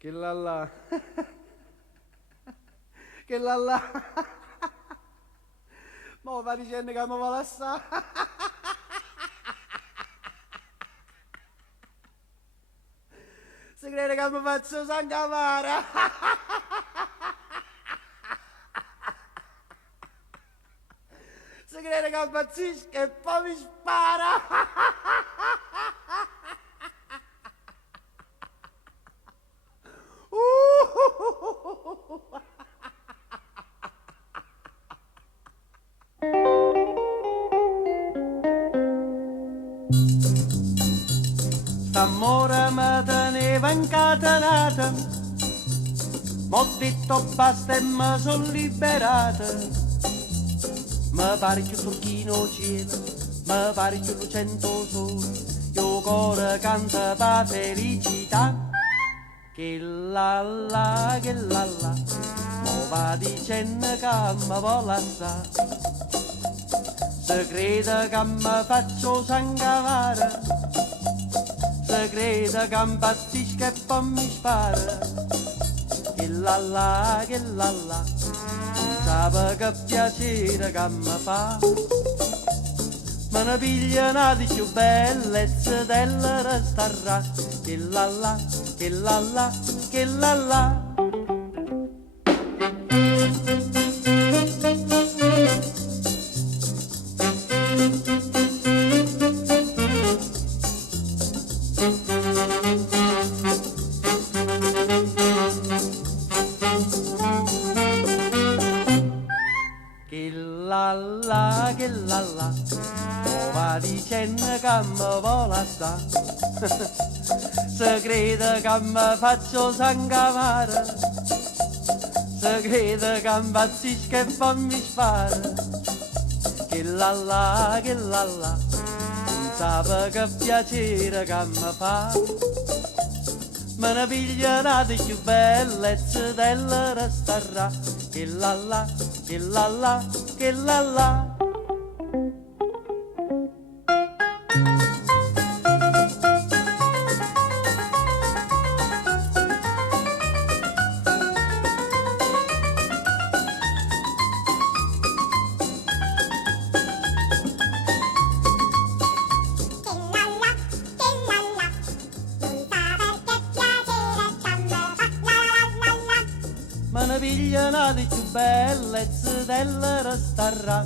Che là là. Che là là. Mo va dicendo che mi vuole assare. Si crede che mi faccio sangavara. Si crede che impazzisco e poi mi spara. S'amore mi teneva incatenata, m'ho detto basta e mi son liberata. Mi pare più turchino cielo, mi pare più lucento sole, io cuore canta pa felicità. Che la la, che la la, mo va dicendo che mi vuole assare. Se crede che mi faccio sangavare, se crede che impazzisco e poi mi spara. Che la la, che la la, non sa che piacere che mi fa. Me ne piglia una di più bellezza della restarà. Che la la, che la la, che la la. Che la la, che la la, mo va dicendo che mi vuole assare. Se crede che mi faccio sangavare, se crede che impazzisco e poi mi spara. Che la, che la la, non sa che piacere che mi fa. Me ne piglia una di più bellezza della restarà. Che la la, che la la, che la la. Me ne piglia una di più bellezza della restarà.